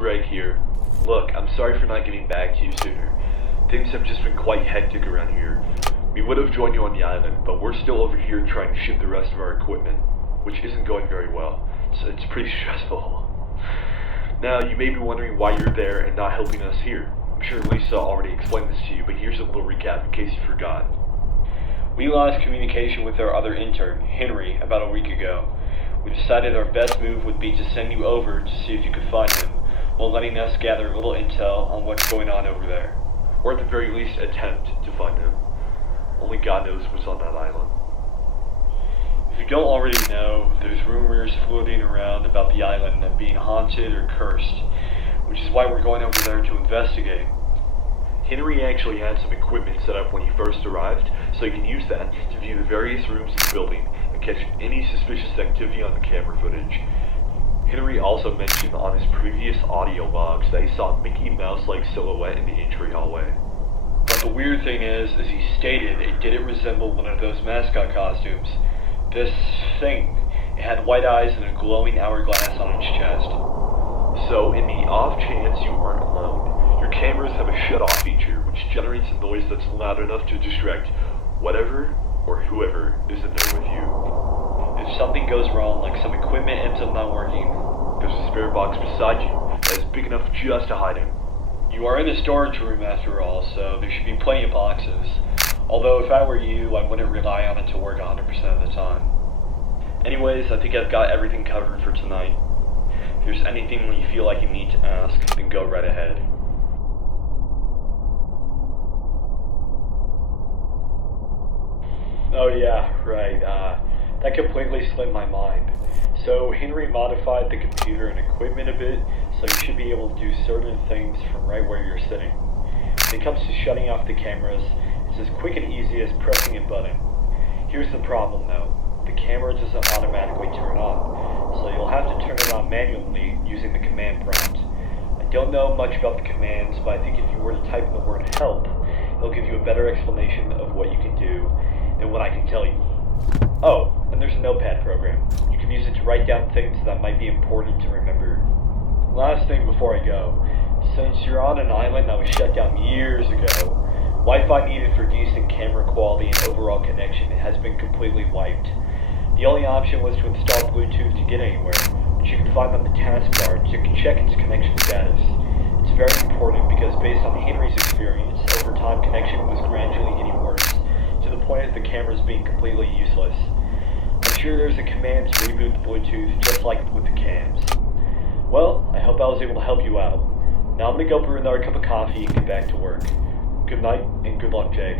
Greg here. Look, I'm sorry for not getting back to you sooner. Things have just been quite hectic around here. We would have joined you on the island, but we're still over here trying to ship the rest of our equipment, which isn't going very well, so it's pretty stressful. Now, you may be wondering why you're there and not helping us here. I'm sure Lisa already explained this to you, but here's a little recap in case you forgot. We lost communication with our other intern, Henry, about a week ago. We decided our best move would be to send you over to see if you could find him, while letting us gather a little intel on what's going on over there. Or at the very least, attempt to find him. Only God knows what's on that island. If you don't already know, there's rumors floating around about the island being haunted or cursed, which is why we're going over there to investigate. Henry actually had some equipment set up when he first arrived, so you can use that to view the various rooms in the building and catch any suspicious activity on the camera footage. Henry also mentioned on his previous audio logs that he saw a Mickey Mouse-like silhouette in the entry hallway. But the weird thing is he stated it didn't resemble one of those mascot costumes. This thing, it had white eyes and a glowing hourglass on its chest. So, in the off chance you aren't alone, your cameras have a shut-off feature which generates a noise that's loud enough to distract whatever or whoever is in there with you. If something goes wrong, like some equipment ends up not working, there's a spare box beside you that is big enough just to hide him. You are in a storage room after all, so there should be plenty of boxes. Although if I were you, I wouldn't rely on it to work 100% of the time. Anyways, I think I've got everything covered for tonight. If there's anything you feel like you need to ask, then go right ahead. Oh yeah, right, that completely slipped my mind. So Henry modified the computer and equipment a bit, so you should be able to do certain things from right where you're sitting. When it comes to shutting off the cameras, it's as quick and easy as pressing a button. Here's the problem though, the camera doesn't automatically turn on, so you'll have to turn it on manually using the command prompt. I don't know much about the commands, but I think if you were to type in the word help, it'll give you a better explanation of what you can do than what I can tell you. Oh, and there's a notepad program. You can use it to write down things that might be important to remember. Last thing before I go, since you're on an island that was shut down years ago, Wi-Fi needed for decent camera quality and overall connection has been completely wiped. The only option was to install Bluetooth to get anywhere, which you can find on the taskbar to check its connection status. It's very important because based on Henry's experience, over time connection was gradually getting worse, to the point of the cameras being completely useless. I'm sure there's a command to reboot the Bluetooth just like with the cams. Well, I hope I was able to help you out. Now I'm gonna go brew another cup of coffee and get back to work. Good night and good luck, Jake.